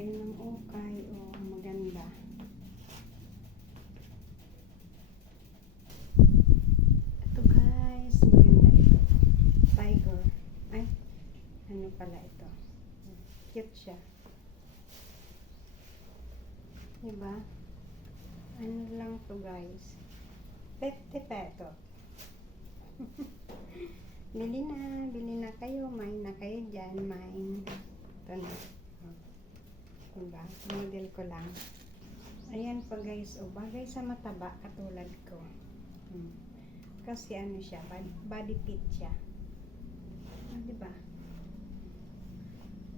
kayo ng ukay. O, maganda. Ito guys, maganda ito. Tiger. Ay, ano pala ito? Cute siya. Diba? Ano lang to guys? 50 peso. bili na, bili na kayo. Mine na kayo dyan. Mine. Ito na. Diba? Model ko lang. Ayan pa guys. O, bagay sa mataba katulad ko. Hmm. Kasi ano siya, body, body fit siya. Ah, diba?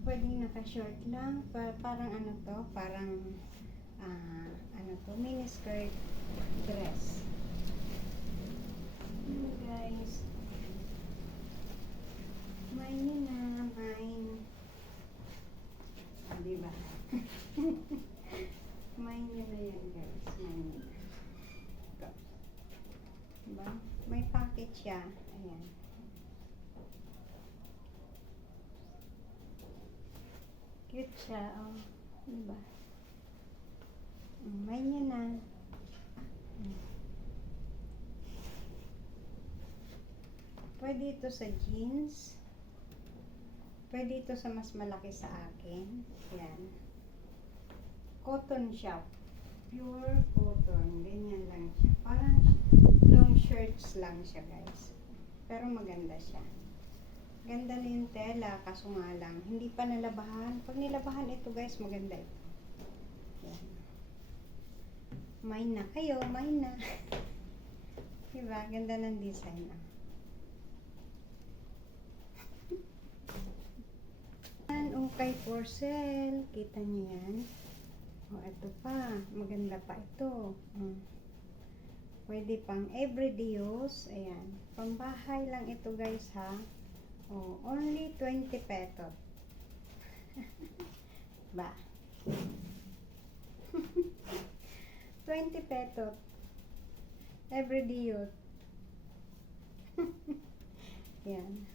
Pwedeng naka-short lang. Pa parang ano to, parang ah, ano to, mini skirt dress. Ano guys? Mine na, mine. Ah, diba? mine yun na yan guys, mine yun. Ito. Diba? May packet siya. Ayan. Cute siya, oh. Diba? Mm, Mine yun na. Pwede ito sa jeans. Pwede ito sa mas malaki sa akin. Yan. Cotton siya. Pure cotton. Ganyan lang siya. Parang shirts lang siya, guys. Pero maganda siya. Ganda na yung tela, kaso nga lang, hindi pa nalabahan. Pag nilabahan ito, guys, maganda ito. Yan. Mine na kayo, mine na. diba? Ganda ng design. Ah. Yan, ukay for sale. Kita niyo yan? O, ito pa. Maganda pa ito. Mm. Pwede pang everyday use. Ayan. Pambahay lang ito guys ha. O, only 20 pesos. ba? 20 pesos. Everyday use. Yan.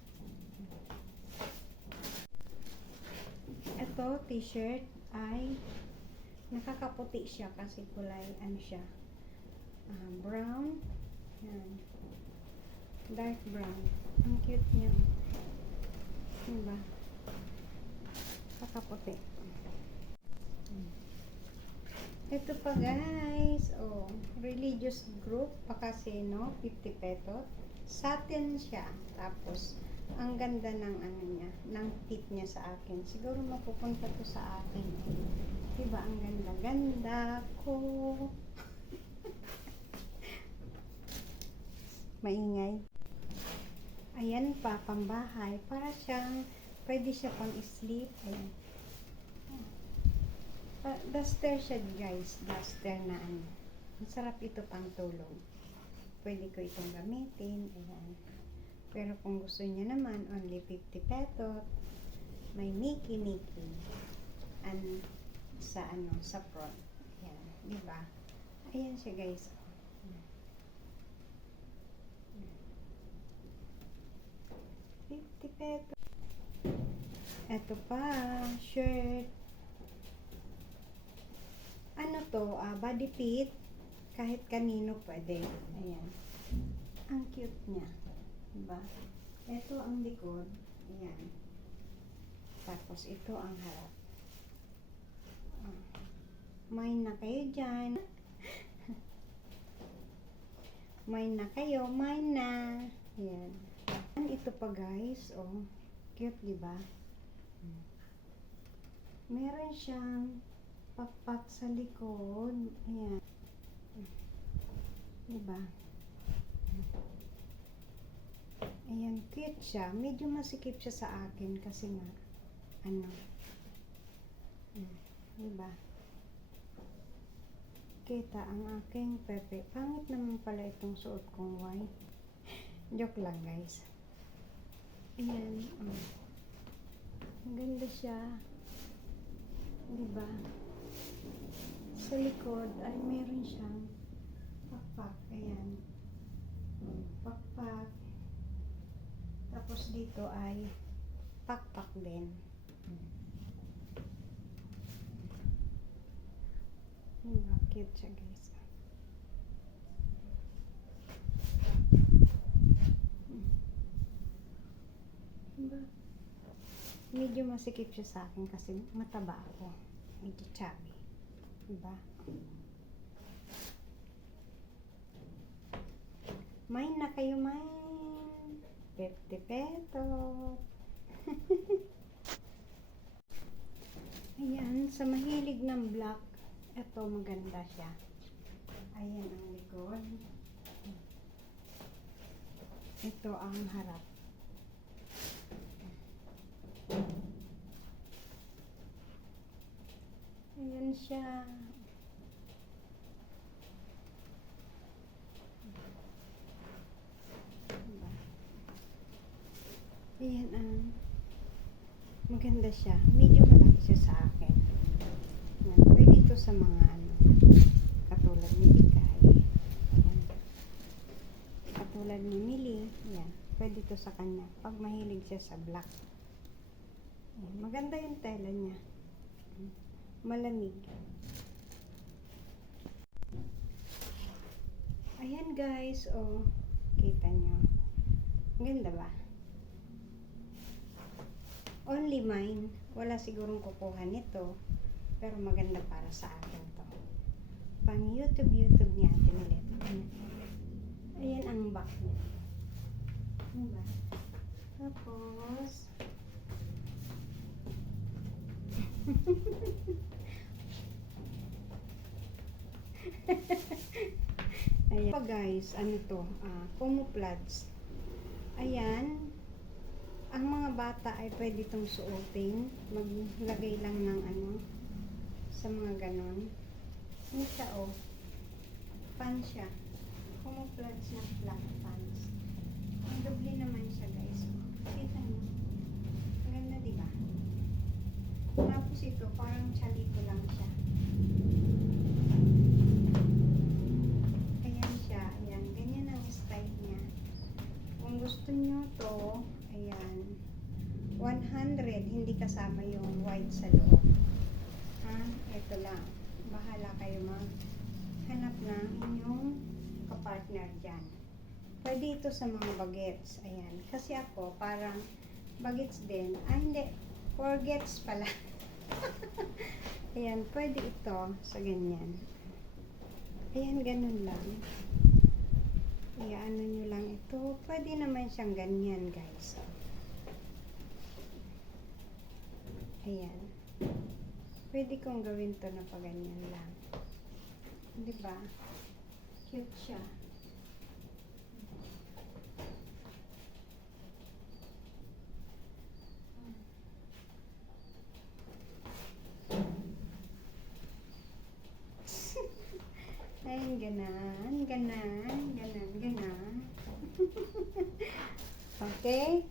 Ito, t-shirt ay nakakaputi siya kasi kulay, ano siya, ah, brown. Yan. Dark brown. Ang cute niya. Diba? Kakaputi. Ito pa guys. Oh, religious group pa kasi no, 50 pesos. Satin siya. Tapos ang ganda ng ano niya, ng tip niya sa akin. Siguro mapupunta to sa akin. Diba ang ganda? Ganda ko. Maingay. Ayan pa, pambahay. Para siyang, pwede siya pang sleep. Ayan. Ah, duster siya guys. Duster na ano. Masarap ito pang tulog. Pwede ko itong gamitin. Ayan. Pero kung gusto niya naman, only 50 pesos. May Mickey Mickey. And sa ano, sa front. Ayan. Di ba? Ayan siya guys. Pesos. Ito pa, shirt. Ano to? ah body fit. Kahit kanino pwede. Ayan. Ang cute niya. Diba? Ito ang likod. Ayan. Tapos ito ang harap. Ah. Mine na kayo dyan. Mine na kayo. Mine na. Ayan. Ito pa guys. Oh. Cute, diba? Hmm. Meron siyang pakpak sa likod. Ayan. Diba? Ayan, cute siya. Medyo masikip siya sa akin kasi nga, ano, mm, diba? Kita ang aking pepe. Pangit naman pala itong suot kong white. Joke lang, guys. Ayan. Mm. Maganda siya. Diba? Sa likod ay meron siyang pakpak. Ayan. Pakpak. Tapos dito ay pakpak din. Diba? Cute siya guys. Medyo masikip siya sa akin kasi mataba ako. Medyo chubby. Diba? Mine na kayo, mine. 50 pesos. Ayan, sa mahilig ng black, ito maganda siya. Ayan ang likod. Ito ang harap. Ayan siya. Ayan ang maganda siya. Medyo malaki siya sa akin. Yan. Pwede ito sa mga ano, katulad ni Bikay. Ayan. Katulad ni Mili. Yan. Pwede ito sa kanya. Pag mahilig siya sa black. Ayan. Maganda yung tela niya. Malamig. Ayan guys, oh. Kita nyo. Ganda ba? Only mine. Wala sigurong kukuha nito. Pero maganda para sa akin to. Pang YouTube, YouTube ni Ate Milet. Ayan ang back niya. Diba? Tapos, Ayan. Pa guys, ano to? Ah, camouflage. Ayan. Ang mga bata ay pwede itong suotin. Maglagay lang ng ano sa mga ganon. Ano siya oh? Pants siya. Camouflage na black pants. Ang doble naman siya guys. Kita mo. Ang ganda di ba? Tapos ito, parang chalito lang siya. Gusto nyo to, ayan. 100, hindi kasama yung white sa loob. Ha? Ito lang. Bahala kayo maghanap ng inyong kapartner dyan. Pwede ito sa mga bagets. Ayan. Kasi ako, parang bagets din. Ah, hindi. For gets pala. Ayan. Pwede ito sa ganyan. Ayan, ganun lang. Iyaano nyo lang ito. Pwede naman siyang ganyan, guys. Ayan. Pwede kong gawin to na pa ganyan lang. Di ba? Cute siya. Okay?